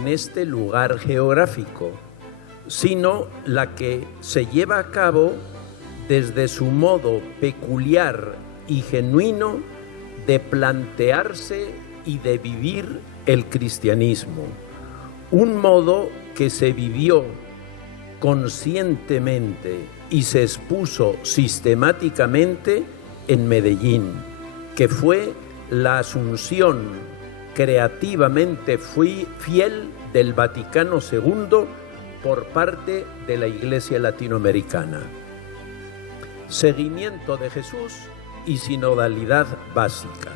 en este lugar geográfico, sino la que se lleva a cabo desde su modo peculiar y genuino de plantearse y de vivir el cristianismo, un modo que se vivió conscientemente y se expuso sistemáticamente en Medellín, que fue la asunción creativamente fiel del Vaticano II por parte de la Iglesia latinoamericana. Seguimiento de Jesús y sinodalidad básica.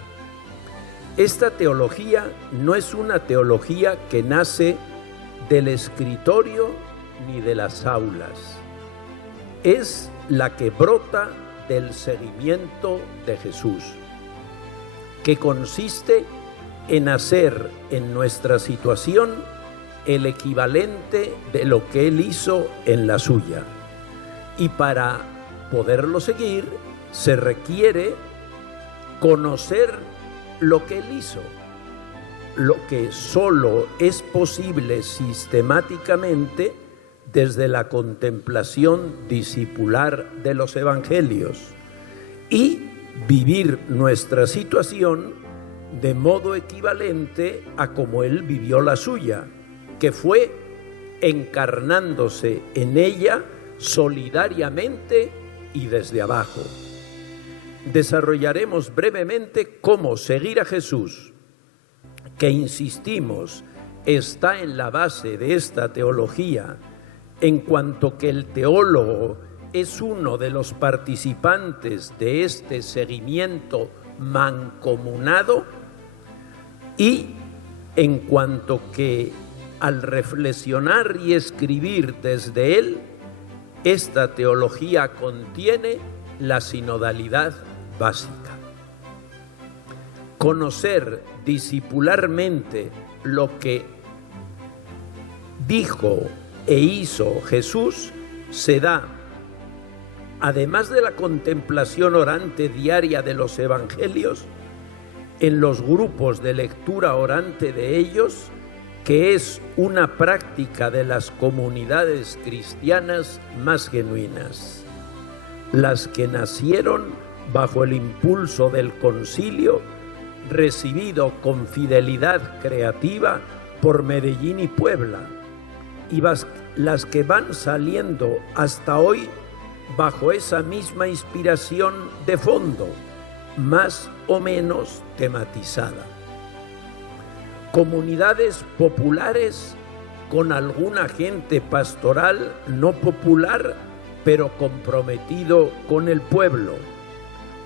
Esta teología no es una teología que nace del escritorio ni de las aulas. Es la que brota del seguimiento de Jesús, que consiste en hacer en nuestra situación el equivalente de lo que Él hizo en la suya. Y para poderlo seguir se requiere conocer lo que Él hizo, lo que solo es posible sistemáticamente desde la contemplación discipular de los evangelios y vivir nuestra situación de modo equivalente a como Él vivió la suya, que fue encarnándose en ella solidariamente y desde abajo. Desarrollaremos brevemente cómo seguir a Jesús, que insistimos está en la base de esta teología, en cuanto que el teólogo es uno de los participantes de este seguimiento mancomunado y en cuanto que al reflexionar y escribir desde él, esta teología contiene la sinodalidad básica. Conocer discipularmente lo que dijo e hizo Jesús se da, además de la contemplación orante diaria de los evangelios, en los grupos de lectura orante de ellos, que es una práctica de las comunidades cristianas más genuinas, las que nacieron bajo el impulso del concilio, recibido con fidelidad creativa por Medellín y Puebla, y las que van saliendo hasta hoy bajo esa misma inspiración de fondo, más o menos tematizada. Comunidades populares con algún agente pastoral no popular, pero comprometido con el pueblo,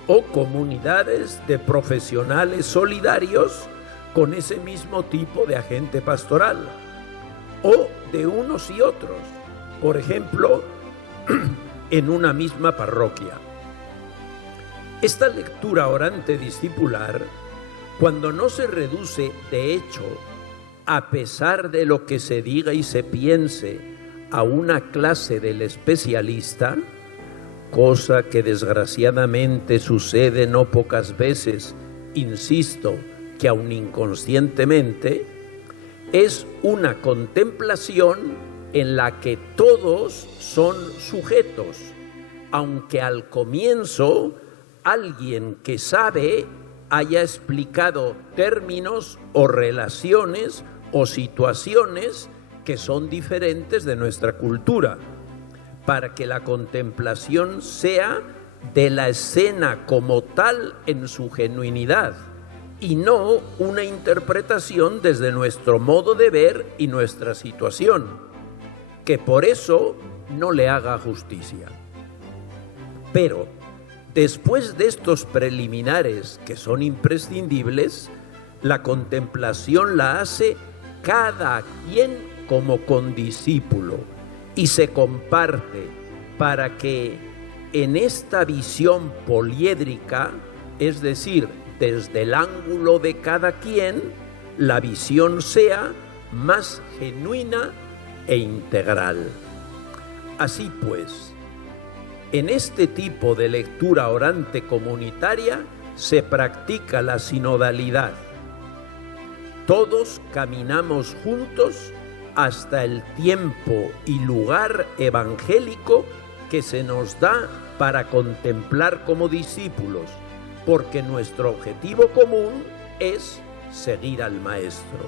o comunidades de profesionales solidarios con ese mismo tipo de agente pastoral, o de unos y otros, por ejemplo, en una misma parroquia. Esta lectura orante discipular, cuando no se reduce, de hecho, a pesar de lo que se diga y se piense, a una clase del especialista, cosa que desgraciadamente sucede no pocas veces, insisto, que aun inconscientemente, es una contemplación en la que todos son sujetos, aunque al comienzo alguien que sabe haya explicado términos o relaciones o situaciones que son diferentes de nuestra cultura, para que la contemplación sea de la escena como tal en su genuinidad y no una interpretación desde nuestro modo de ver y nuestra situación, que por eso no le haga justicia. Pero después de estos preliminares que son imprescindibles, la contemplación la hace cada quien como condiscípulo y se comparte para que en esta visión poliédrica, es decir, desde el ángulo de cada quien, la visión sea más genuina e integral. Así pues, en este tipo de lectura orante comunitaria se practica la sinodalidad todos caminamos juntos hasta el tiempo y lugar evangélico que se nos da para contemplar como discípulos, porque nuestro objetivo común es seguir al Maestro.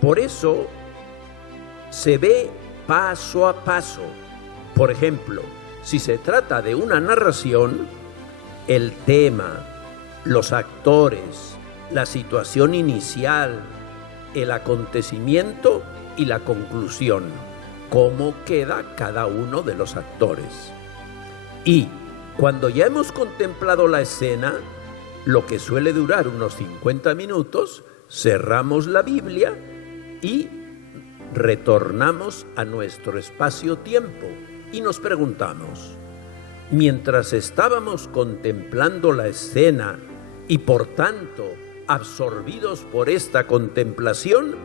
Por eso se ve paso a paso. Por ejemplo, si se trata de una narración, el tema, los actores, la situación inicial, el acontecimiento y la conclusión, cómo queda cada uno de los actores. Y cuando ya hemos contemplado la escena, lo que suele durar unos 50 minutos, cerramos la Biblia y retornamos a nuestro espacio-tiempo y nos preguntamos, mientras estábamos contemplando la escena y por tanto absorbidos por esta contemplación,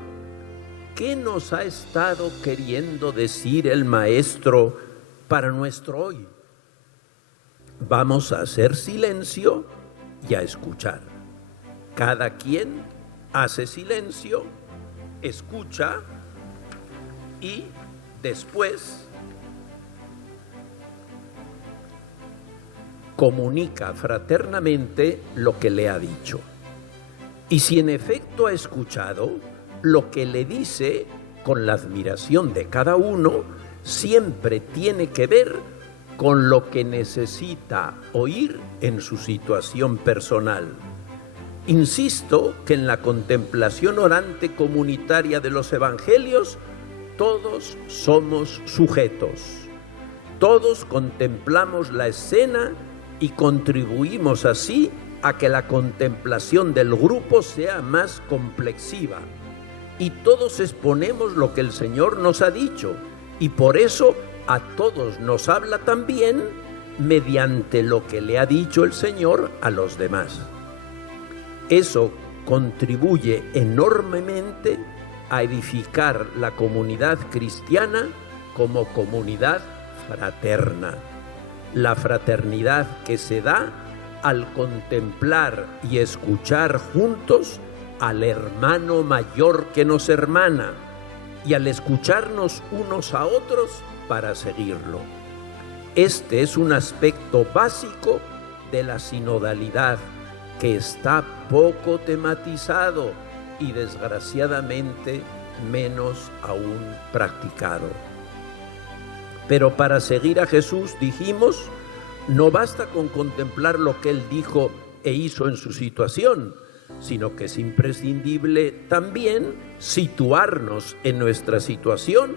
¿qué nos ha estado queriendo decir el Maestro para nuestro hoy? Vamos a hacer silencio y a escuchar. Cada quien hace silencio, escucha y después comunica fraternamente lo que le ha dicho. Y si en efecto ha escuchado, lo que le dice, con la admiración de cada uno, siempre tiene que ver con lo que necesita oír en su situación personal. Insisto que en la contemplación orante comunitaria de los evangelios, todos somos sujetos. Todos contemplamos la escena y contribuimos así a que la contemplación del grupo sea más complexiva. Y todos exponemos lo que el Señor nos ha dicho, y por eso a todos nos habla también mediante lo que le ha dicho el Señor a los demás. Eso contribuye enormemente a edificar la comunidad cristiana como comunidad fraterna. La fraternidad que se da al contemplar y escuchar juntos al hermano mayor que nos hermana y al escucharnos unos a otros para seguirlo. Este es un aspecto básico de la sinodalidad que está poco tematizado y desgraciadamente menos aún practicado. Pero para seguir a Jesús, dijimos, no basta con contemplar lo que Él dijo e hizo en su situación, sino que es imprescindible también situarnos en nuestra situación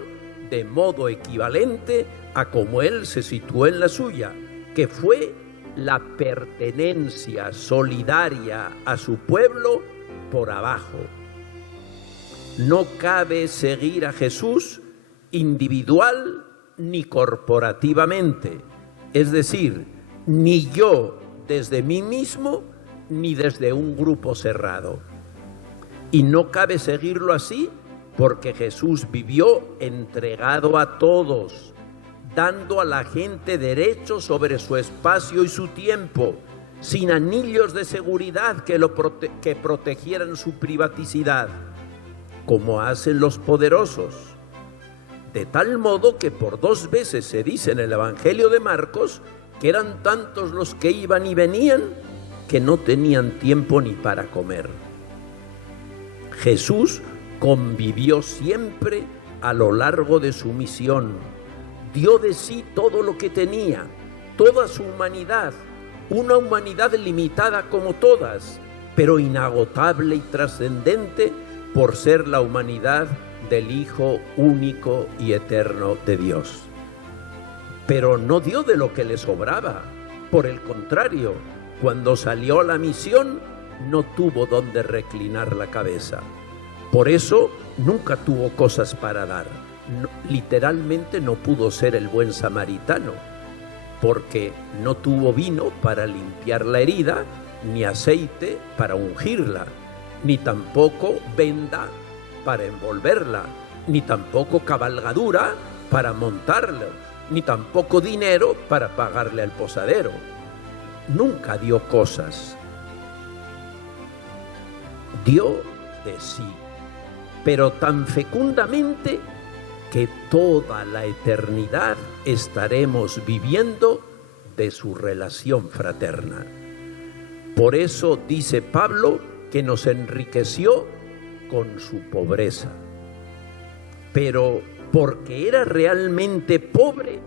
de modo equivalente a como Él se situó en la suya, que fue la pertenencia solidaria a su pueblo por abajo. No cabe seguir a Jesús individual ni corporativamente, es decir, ni yo desde mí mismo ni desde un grupo cerrado. Y no cabe seguirlo así porque Jesús vivió entregado a todos, dando a la gente derecho sobre su espacio y su tiempo, sin anillos de seguridad que protegieran su privaticidad, como hacen los poderosos. De tal modo que por 2 veces se dice en el Evangelio de Marcos que eran tantos los que iban y venían que no tenían tiempo ni para comer. Jesús convivió siempre a lo largo de su misión. Dio de sí todo lo que tenía, toda su humanidad, una humanidad limitada como todas, pero inagotable y trascendente por ser la humanidad del Hijo único y eterno de Dios. Pero no dio de lo que le sobraba. Por el contrario, cuando salió a la misión, no tuvo donde reclinar la cabeza. Por eso, nunca tuvo cosas para dar. Literalmente no pudo ser el buen samaritano, porque no tuvo vino para limpiar la herida, ni aceite para ungirla, ni tampoco venda para envolverla, ni tampoco cabalgadura para montarla, ni tampoco dinero para pagarle al posadero. Nunca dio cosas. Dio de sí. pero tan fecundamente que toda la eternidad estaremos viviendo de su relación fraterna. Por eso dice Pablo que nos enriqueció con su pobreza. Pero porque era realmente pobre,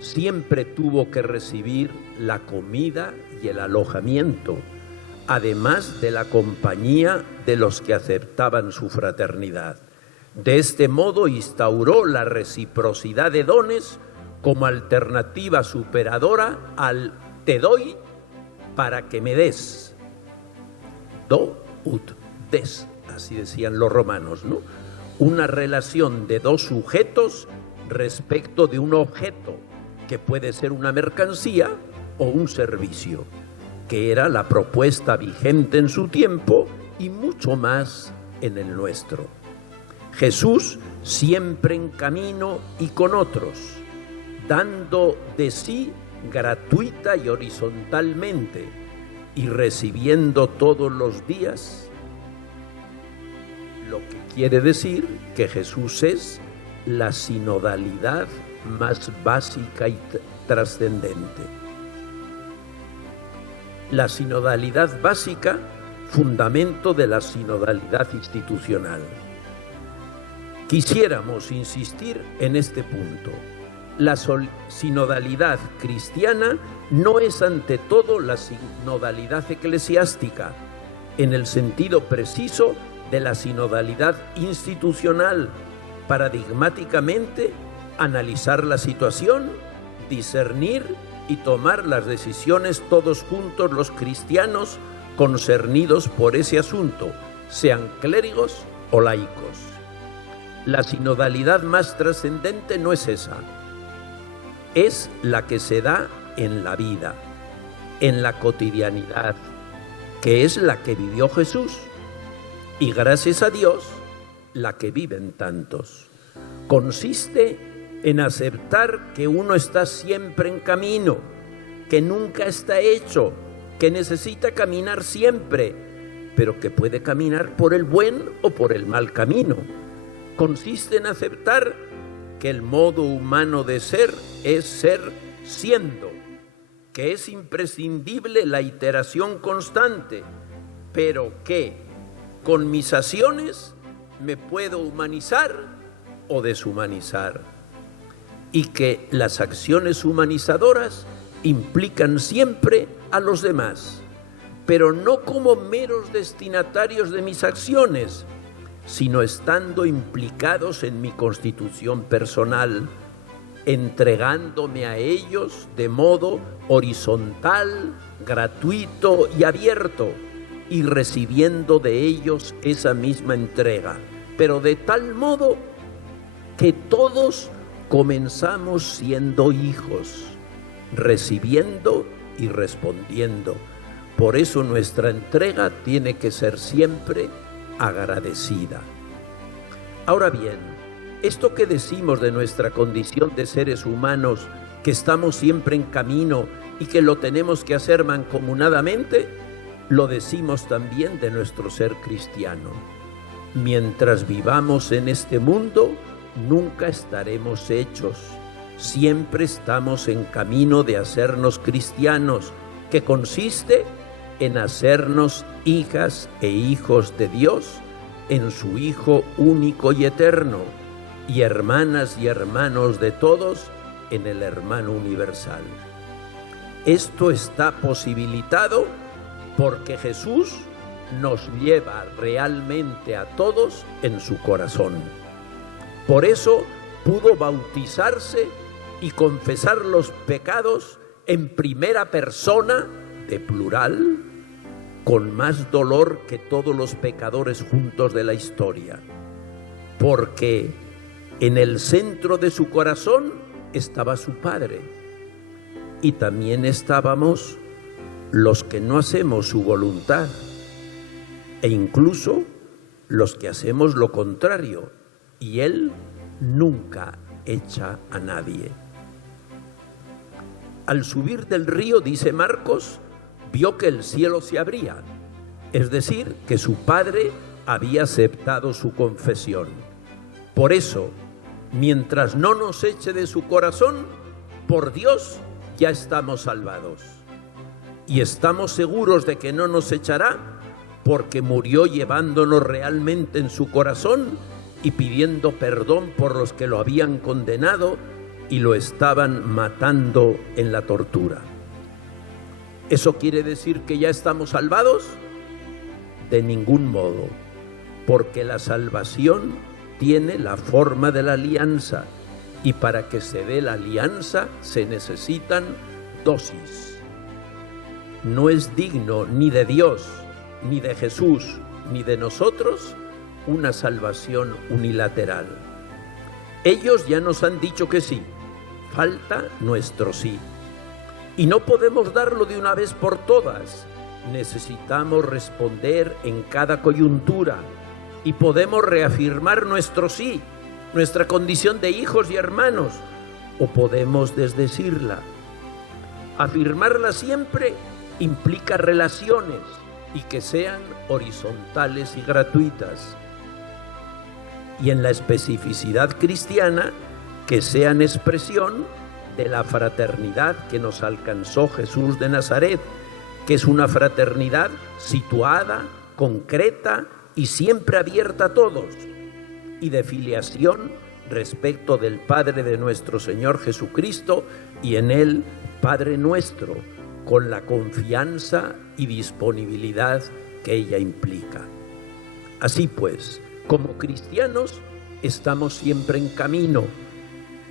siempre tuvo que recibir la comida y el alojamiento, además de la compañía de los que aceptaban su fraternidad. De este modo instauró la reciprocidad de dones como alternativa superadora al te doy para que me des. Do ut des, así decían los romanos, ¿no? Una relación de dos sujetos respecto de un objeto, que puede ser una mercancía o un servicio, que era la propuesta vigente en su tiempo y mucho más en el nuestro. Jesús siempre en camino y con otros, dando de sí gratuita y horizontalmente y recibiendo todos los días, lo que quiere decir que Jesús es la sinodalidad más básica y trascendente. La sinodalidad básica, fundamento de la sinodalidad institucional. Quisiéramos insistir en este punto. La sinodalidad cristiana no es ante todo la sinodalidad eclesiástica, en el sentido preciso de la sinodalidad institucional, paradigmáticamente analizar la situación, discernir y tomar las decisiones todos juntos los cristianos concernidos por ese asunto, sean clérigos o laicos. La sinodalidad más trascendente no es esa, es la que se da en la vida, en la cotidianidad, que es la que vivió Jesús y gracias a Dios la que viven tantos. Consiste en aceptar que uno está siempre en camino, que nunca está hecho, que necesita caminar siempre, pero que puede caminar por el buen o por el mal camino. Consiste en aceptar que el modo humano de ser es ser siendo, que es imprescindible la iteración constante, pero que con mis acciones me puedo humanizar o deshumanizar, y que las acciones humanizadoras implican siempre a los demás, pero no como meros destinatarios de mis acciones, sino estando implicados en mi constitución personal, entregándome a ellos de modo horizontal, gratuito y abierto, y recibiendo de ellos esa misma entrega, pero de tal modo que todos comenzamos siendo hijos, recibiendo y respondiendo. Por eso nuestra entrega tiene que ser siempre agradecida. Ahora bien, esto que decimos de nuestra condición de seres humanos, que estamos siempre en camino y que lo tenemos que hacer mancomunadamente, lo decimos también de nuestro ser cristiano. Mientras vivamos en este mundo, nunca estaremos hechos. Siempre estamos en camino de hacernos cristianos, que consiste en hacernos hijas e hijos de Dios en su Hijo único y eterno, y hermanas y hermanos de todos en el hermano universal. Esto está posibilitado porque Jesús nos lleva realmente a todos en su corazón. Por eso pudo bautizarse y confesar los pecados en primera persona, de plural, con más dolor que todos los pecadores juntos de la historia, porque en el centro de su corazón estaba su Padre, y también estábamos los que no hacemos su voluntad, e incluso los que hacemos lo contrario, y Él nunca echa a nadie. Al subir del río, dice Marcos, vio que el cielo se abría, es decir, que su Padre había aceptado su confesión. Por eso, mientras no nos eche de su corazón, por Dios ya estamos salvados. Y estamos seguros de que no nos echará porque murió llevándonos realmente en su corazón y pidiendo perdón por los que lo habían condenado y lo estaban matando en la tortura. ¿Eso quiere decir que ya estamos salvados? De ningún modo, porque la salvación tiene la forma de la alianza y para que se dé la alianza se necesitan dosis. No es digno ni de Dios, ni de Jesús, ni de nosotros una salvación unilateral. Ellos ya nos han dicho que sí, falta nuestro sí. Y no podemos darlo de una vez por todas. Necesitamos responder en cada coyuntura y podemos reafirmar nuestro sí, nuestra condición de hijos y hermanos, o podemos desdecirla. Afirmarla siempre implica relaciones y que sean horizontales y gratuitas. Y en la especificidad cristiana, que sean expresión de la fraternidad que nos alcanzó Jesús de Nazaret, que es una fraternidad situada, concreta y siempre abierta a todos, y de filiación respecto del Padre de nuestro Señor Jesucristo y en Él Padre nuestro, con la confianza y disponibilidad que ella implica. Así pues, como cristianos estamos siempre en camino.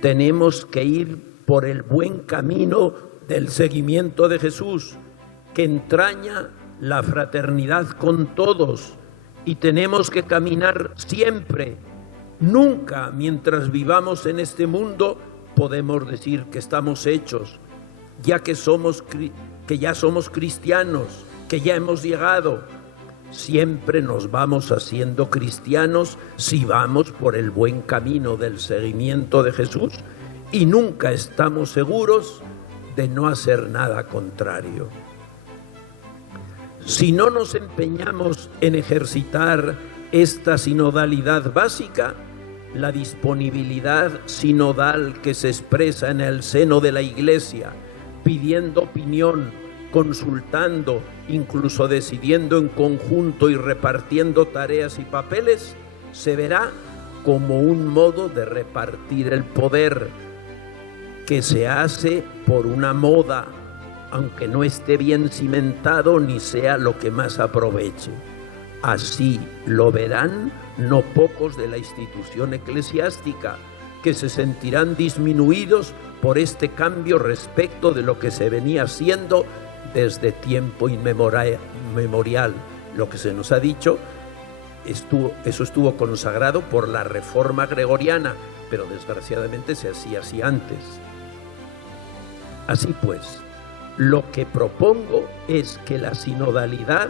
Tenemos que ir por el buen camino del seguimiento de Jesús, que entraña la fraternidad con todos, y tenemos que caminar siempre. Nunca, mientras vivamos en este mundo, podemos decir que estamos hechos, ya que ya somos cristianos, que ya hemos llegado. Siempre nos vamos haciendo cristianos si vamos por el buen camino del seguimiento de Jesús, y nunca estamos seguros de no hacer nada contrario. Si no nos empeñamos en ejercitar esta sinodalidad básica, la disponibilidad sinodal que se expresa en el seno de la Iglesia, pidiendo opinión, consultando, incluso decidiendo en conjunto y repartiendo tareas y papeles, se verá como un modo de repartir el poder que se hace por una moda, aunque no esté bien cimentado ni sea lo que más aproveche. Así lo verán no pocos de la institución eclesiástica, que se sentirán disminuidos por este cambio respecto de lo que se venía haciendo desde tiempo inmemorial. Lo que se nos ha dicho, eso estuvo consagrado por la Reforma Gregoriana, pero desgraciadamente se hacía así antes. Así pues, lo que propongo es que la sinodalidad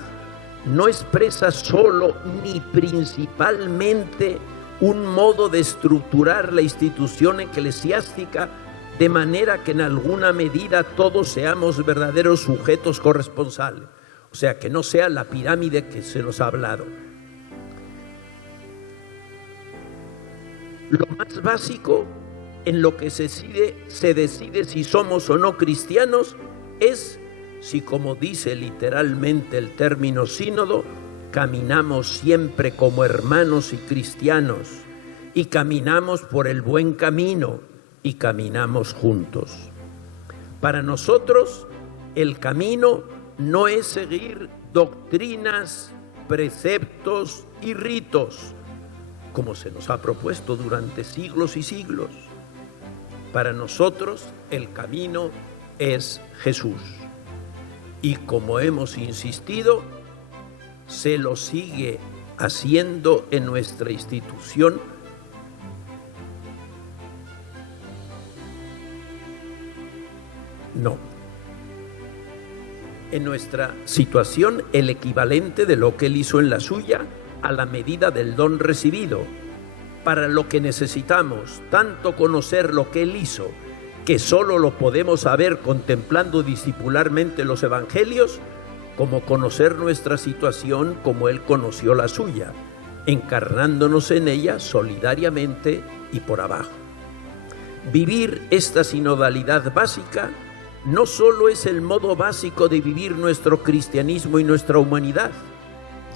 no expresa solo ni principalmente un modo de estructurar la institución eclesiástica de manera que en alguna medida todos seamos verdaderos sujetos corresponsales. O sea, que no sea la pirámide que se nos ha hablado. Lo más básico en lo que se decide si somos o no cristianos es si, como dice literalmente el término sínodo, caminamos siempre como hermanos y cristianos, y caminamos por el buen camino, y caminamos juntos. Para nosotros, el camino no es seguir doctrinas, preceptos y ritos, como se nos ha propuesto durante siglos y siglos. Para nosotros, el camino es Jesús. Y como hemos insistido, se lo sigue haciendo en nuestra institución. No. En nuestra situación, el equivalente de lo que Él hizo en la suya, a la medida del don recibido, para lo que necesitamos tanto conocer lo que Él hizo, que solo lo podemos saber contemplando discipularmente los evangelios, como conocer nuestra situación como Él conoció la suya, encarnándonos en ella solidariamente y por abajo. Vivir esta sinodalidad básica no solo es el modo básico de vivir nuestro cristianismo y nuestra humanidad,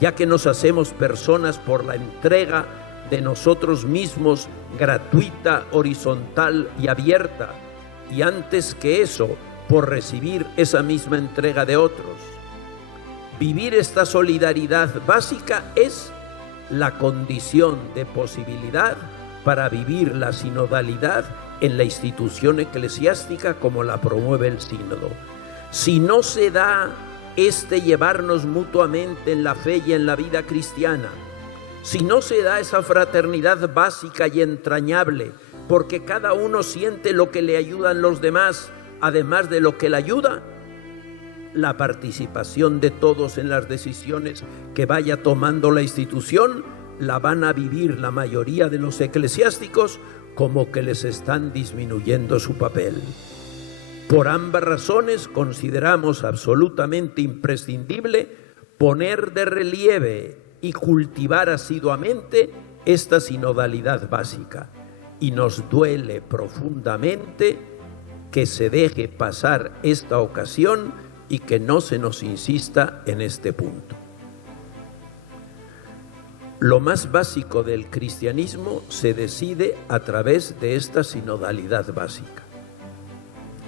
ya que nos hacemos personas por la entrega de nosotros mismos gratuita, horizontal y abierta, y antes que eso, por recibir esa misma entrega de otros. Vivir esta solidaridad básica es la condición de posibilidad para vivir la sinodalidad en la institución eclesiástica como la promueve el sínodo. Si no se da llevarnos mutuamente en la fe y en la vida cristiana, si no se da esa fraternidad básica y entrañable, porque cada uno siente lo que le ayudan los demás, además de lo que le ayuda, la participación de todos en las decisiones que vaya tomando la institución la van a vivir la mayoría de los eclesiásticos como que les están disminuyendo su papel. Por ambas razones consideramos absolutamente imprescindible poner de relieve y cultivar asiduamente esta sinodalidad básica, y nos duele profundamente que se deje pasar esta ocasión y que no se nos insista en este punto. Lo más básico del cristianismo se decide a través de esta sinodalidad básica.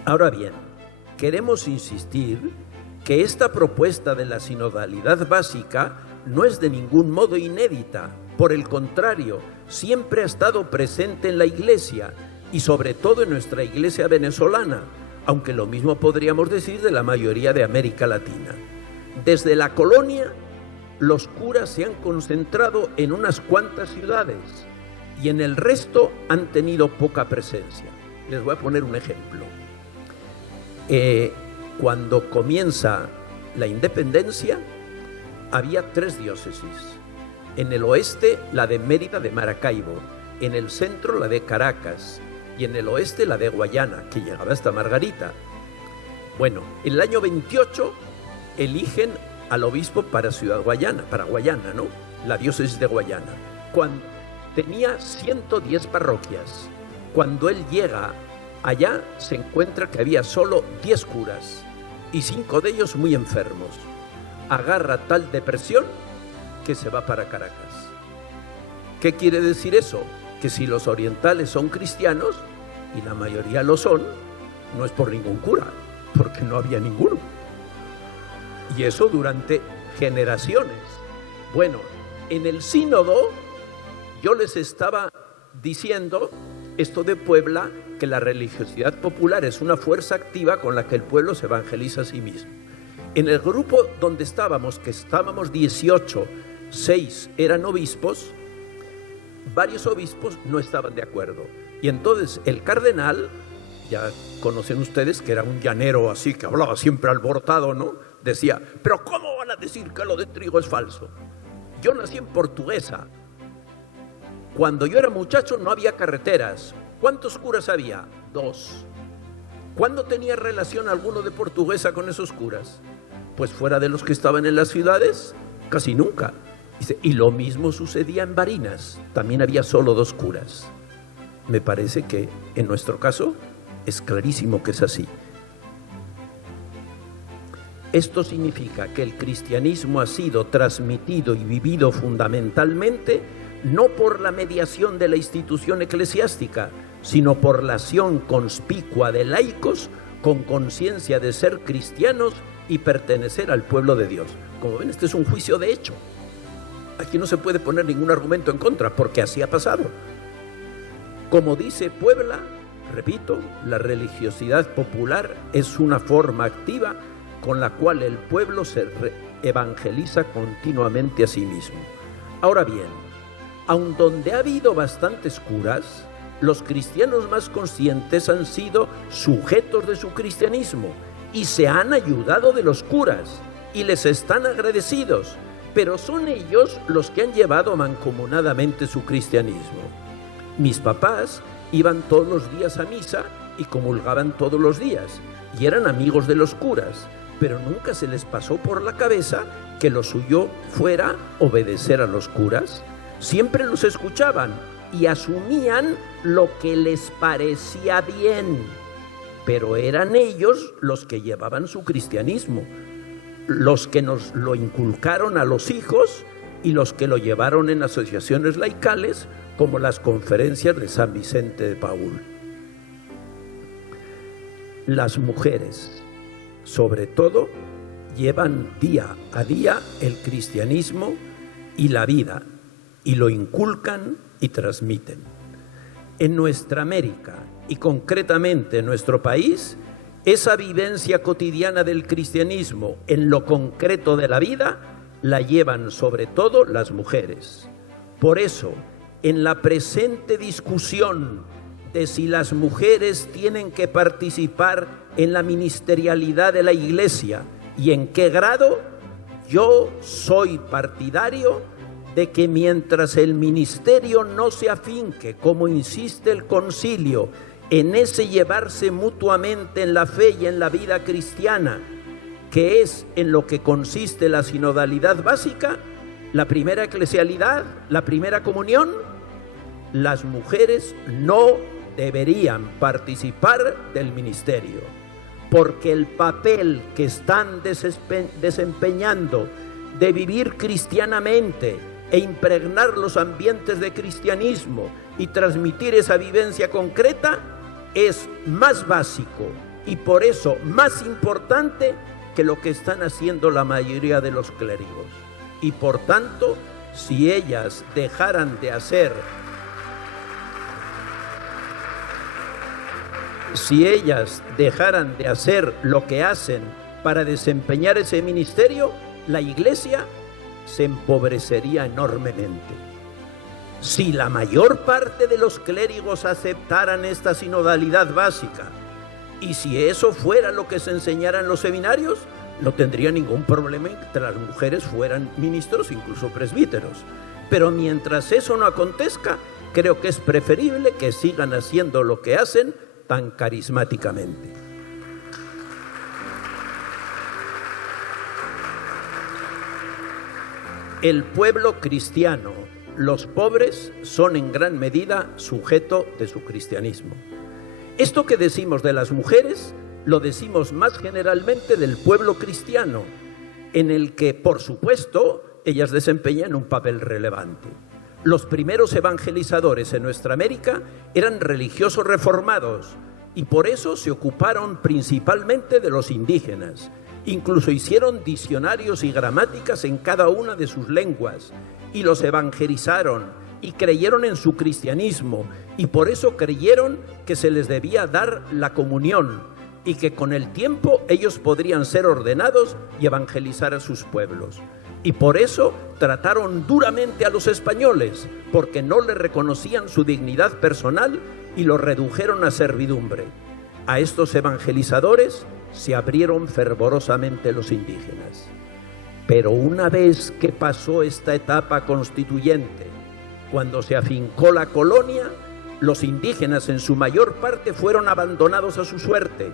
Ahora bien, queremos insistir que esta propuesta de la sinodalidad básica no es de ningún modo inédita. Por el contrario, siempre ha estado presente en la Iglesia y sobre todo en nuestra Iglesia venezolana, aunque lo mismo podríamos decir de la mayoría de América Latina. Desde la colonia, los curas se han concentrado en unas cuantas ciudades y en el resto han tenido poca presencia. Les voy a poner un ejemplo. Cuando comienza la independencia, había 3 diócesis. En el oeste, la de Mérida de Maracaibo, en el centro, la de Caracas, y en el oeste, la de Guayana, que llegaba hasta Margarita. Bueno, en el año 28 eligen al obispo para Ciudad Guayana, para Guayana, ¿no? La diócesis de Guayana. Cuando tenía 110 parroquias. Cuando él llega allá, se encuentra que había solo 10 curas y 5 de ellos muy enfermos. Agarra tal depresión que se va para Caracas. ¿Qué quiere decir eso? Que si los orientales son cristianos, y la mayoría lo son, no es por ningún cura, porque no había ninguno. Y eso durante generaciones. Bueno, en el sínodo yo les estaba diciendo esto de Puebla, que la religiosidad popular es una fuerza activa con la que el pueblo se evangeliza a sí mismo. En el grupo donde estábamos, que estábamos 18, 6 eran obispos, varios obispos no estaban de acuerdo. Y entonces el cardenal, ya conocen ustedes que era un llanero así, que hablaba siempre alborotado, ¿no? Decía, pero ¿cómo van a decir que lo de Trigo es falso? Yo nací en Portuguesa. Cuando yo era muchacho no había carreteras. ¿Cuántos curas había? 2. ¿Cuándo tenía relación alguno de Portuguesa con esos curas? Pues fuera de los que estaban en las ciudades, casi nunca. Dice, y lo mismo sucedía en Barinas, también había solo 2 curas. Me parece que en nuestro caso es clarísimo que es así. Esto significa que el cristianismo ha sido transmitido y vivido fundamentalmente no por la mediación de la institución eclesiástica, sino por la acción conspicua de laicos con conciencia de ser cristianos y pertenecer al pueblo de Dios. Como ven, este es un juicio de hecho. Aquí no se puede poner ningún argumento en contra, porque así ha pasado. Como dice Puebla, repito, la religiosidad popular es una forma activa con la cual el pueblo se evangeliza continuamente a sí mismo. Ahora bien, aun donde ha habido bastantes curas, los cristianos más conscientes han sido sujetos de su cristianismo y se han ayudado de los curas y les están agradecidos, pero son ellos los que han llevado mancomunadamente su cristianismo. Mis papás iban todos los días a misa y comulgaban todos los días y eran amigos de los curas, pero nunca se les pasó por la cabeza que lo suyo fuera obedecer a los curas, siempre los escuchaban y asumían lo que les parecía bien, pero eran ellos los que llevaban su cristianismo, los que nos lo inculcaron a los hijos y los que lo llevaron en asociaciones laicales como las conferencias de San Vicente de Paúl. Las mujeres, sobre todo, llevan día a día el cristianismo y la vida, y lo inculcan y transmiten. En nuestra América, y concretamente en nuestro país, esa vivencia cotidiana del cristianismo en lo concreto de la vida la llevan sobre todo las mujeres. Por eso, en la presente discusión de si las mujeres tienen que participar en la ministerialidad de la Iglesia y en qué grado, yo soy partidario de que mientras el ministerio no se afinque, como insiste el concilio, en ese llevarse mutuamente en la fe y en la vida cristiana, que es en lo que consiste la sinodalidad básica, la primera eclesialidad, la primera comunión, las mujeres no deberían participar del ministerio, porque el papel que están desempeñando de vivir cristianamente e impregnar los ambientes de cristianismo y transmitir esa vivencia concreta es más básico y por eso más importante que lo que están haciendo la mayoría de los clérigos. Y por tanto, si ellas dejaran de hacer lo que hacen para desempeñar ese ministerio, la Iglesia se empobrecería enormemente. Si la mayor parte de los clérigos aceptaran esta sinodalidad básica y si eso fuera lo que se enseñara en los seminarios, no tendría ningún problema en que las mujeres fueran ministros, incluso presbíteros. Pero mientras eso no acontezca, creo que es preferible que sigan haciendo lo que hacen tan carismáticamente. El pueblo cristiano, los pobres, son en gran medida sujeto de su cristianismo. Esto que decimos de las mujeres, lo decimos más generalmente del pueblo cristiano, en el que, por supuesto, ellas desempeñan un papel relevante. Los primeros evangelizadores en nuestra América eran religiosos reformados y por eso se ocuparon principalmente de los indígenas. Incluso hicieron diccionarios y gramáticas en cada una de sus lenguas y los evangelizaron y creyeron en su cristianismo y por eso creyeron que se les debía dar la comunión y que con el tiempo ellos podrían ser ordenados y evangelizar a sus pueblos. Y por eso trataron duramente a los españoles, porque no les reconocían su dignidad personal y los redujeron a servidumbre. A estos evangelizadores se abrieron fervorosamente los indígenas. Pero una vez que pasó esta etapa constituyente, cuando se afincó la colonia, los indígenas en su mayor parte fueron abandonados a su suerte,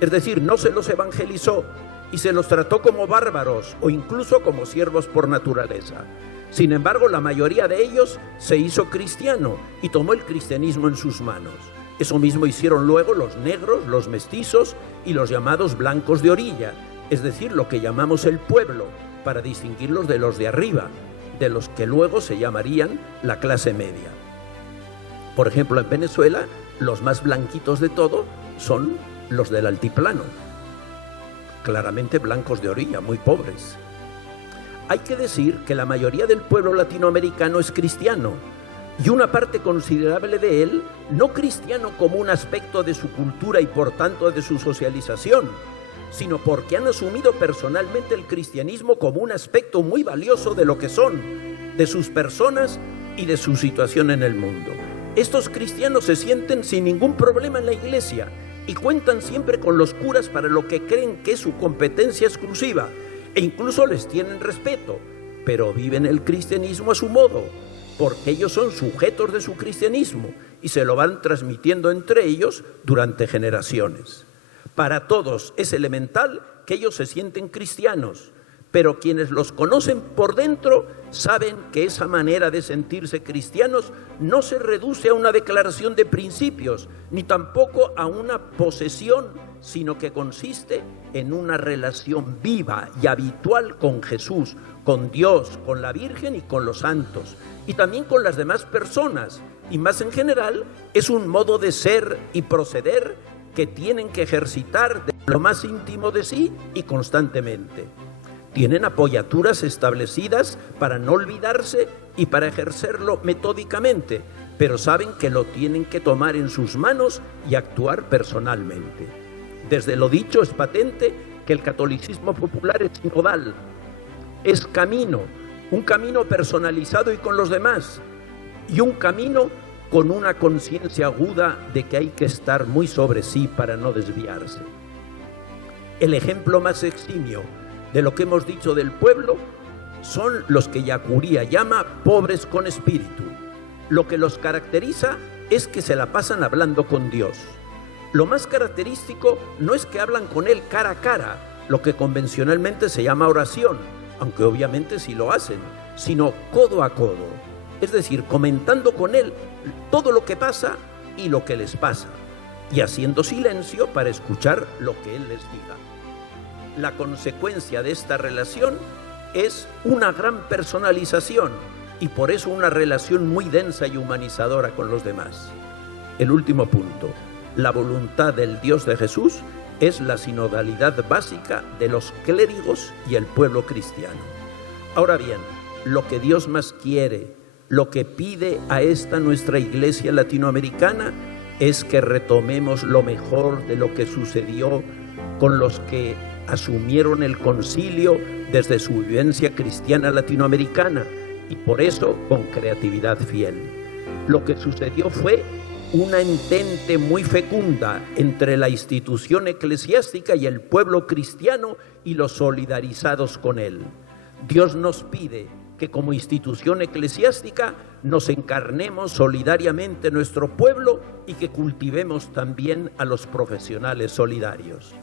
es decir, no se los evangelizó y se los trató como bárbaros o incluso como siervos por naturaleza. Sin embargo, la mayoría de ellos se hizo cristiano y tomó el cristianismo en sus manos. Eso mismo hicieron luego los negros, los mestizos y los llamados blancos de orilla, es decir, lo que llamamos el pueblo, para distinguirlos de los de arriba, de los que luego se llamarían la clase media. Por ejemplo, en Venezuela, los más blanquitos de todo son los del altiplano, claramente blancos de orilla, muy pobres. Hay que decir que la mayoría del pueblo latinoamericano es cristiano, y una parte considerable de él no cristiano como un aspecto de su cultura y por tanto de su socialización, sino porque han asumido personalmente el cristianismo como un aspecto muy valioso de lo que son, de sus personas y de su situación en el mundo. Estos cristianos se sienten sin ningún problema en la iglesia y cuentan siempre con los curas para lo que creen que es su competencia exclusiva e incluso les tienen respeto, pero viven el cristianismo a su modo, porque ellos son sujetos de su cristianismo y se lo van transmitiendo entre ellos durante generaciones. Para todos es elemental que ellos se sienten cristianos, pero quienes los conocen por dentro saben que esa manera de sentirse cristianos no se reduce a una declaración de principios, ni tampoco a una posesión, sino que consiste en una relación viva y habitual con Jesús, con Dios, con la Virgen y con los santos, y también con las demás personas, y más en general es un modo de ser y proceder que tienen que ejercitar de lo más íntimo de sí y constantemente. Tienen apoyaturas establecidas para no olvidarse y para ejercerlo metódicamente, pero saben que lo tienen que tomar en sus manos y actuar personalmente. Desde lo dicho es patente que el catolicismo popular es sinodal, es camino, un camino personalizado y con los demás, y un camino con una conciencia aguda de que hay que estar muy sobre sí para no desviarse. El ejemplo más eximio de lo que hemos dicho del pueblo son los que Yacuría llama pobres con espíritu. Lo que los caracteriza es que se la pasan hablando con Dios. Lo más característico no es que hablan con Él cara a cara, lo que convencionalmente se llama oración, aunque obviamente sí lo hacen, sino codo a codo, es decir, comentando con Él todo lo que pasa y lo que les pasa, y haciendo silencio para escuchar lo que Él les diga. La consecuencia de esta relación es una gran personalización y por eso una relación muy densa y humanizadora con los demás. El último punto, la voluntad del Dios de Jesús es la sinodalidad básica de los clérigos y el pueblo cristiano. Ahora bien, lo que Dios más quiere, lo que pide a esta nuestra iglesia latinoamericana es que retomemos lo mejor de lo que sucedió con los que asumieron el concilio desde su vivencia cristiana latinoamericana y por eso con creatividad fiel. Lo que sucedió fue una entente muy fecunda entre la institución eclesiástica y el pueblo cristiano y los solidarizados con él. Dios nos pide que como institución eclesiástica nos encarnemos solidariamente en nuestro pueblo y que cultivemos también a los profesionales solidarios.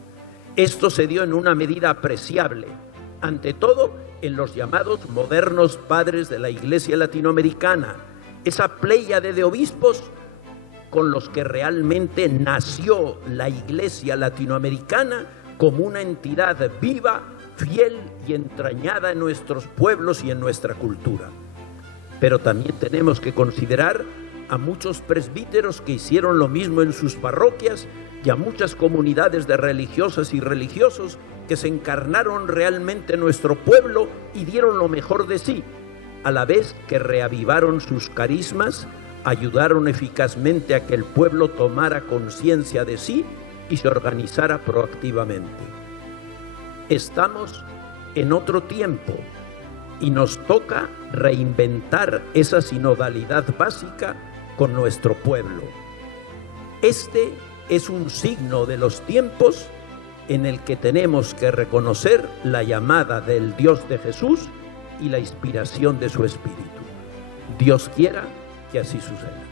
Esto se dio en una medida apreciable, ante todo en los llamados modernos padres de la Iglesia latinoamericana, esa pléyade de obispos con los que realmente nació la Iglesia latinoamericana como una entidad viva, fiel y entrañada en nuestros pueblos y en nuestra cultura. Pero también tenemos que considerar a muchos presbíteros que hicieron lo mismo en sus parroquias y a muchas comunidades de religiosas y religiosos que se encarnaron realmente en nuestro pueblo y dieron lo mejor de sí, a la vez que reavivaron sus carismas, ayudaron eficazmente a que el pueblo tomara conciencia de sí y se organizara proactivamente. Estamos en otro tiempo y nos toca reinventar esa sinodalidad básica con nuestro pueblo. Este es un signo de los tiempos en el que tenemos que reconocer la llamada del Dios de Jesús y la inspiración de su Espíritu. Dios quiera que así suceda.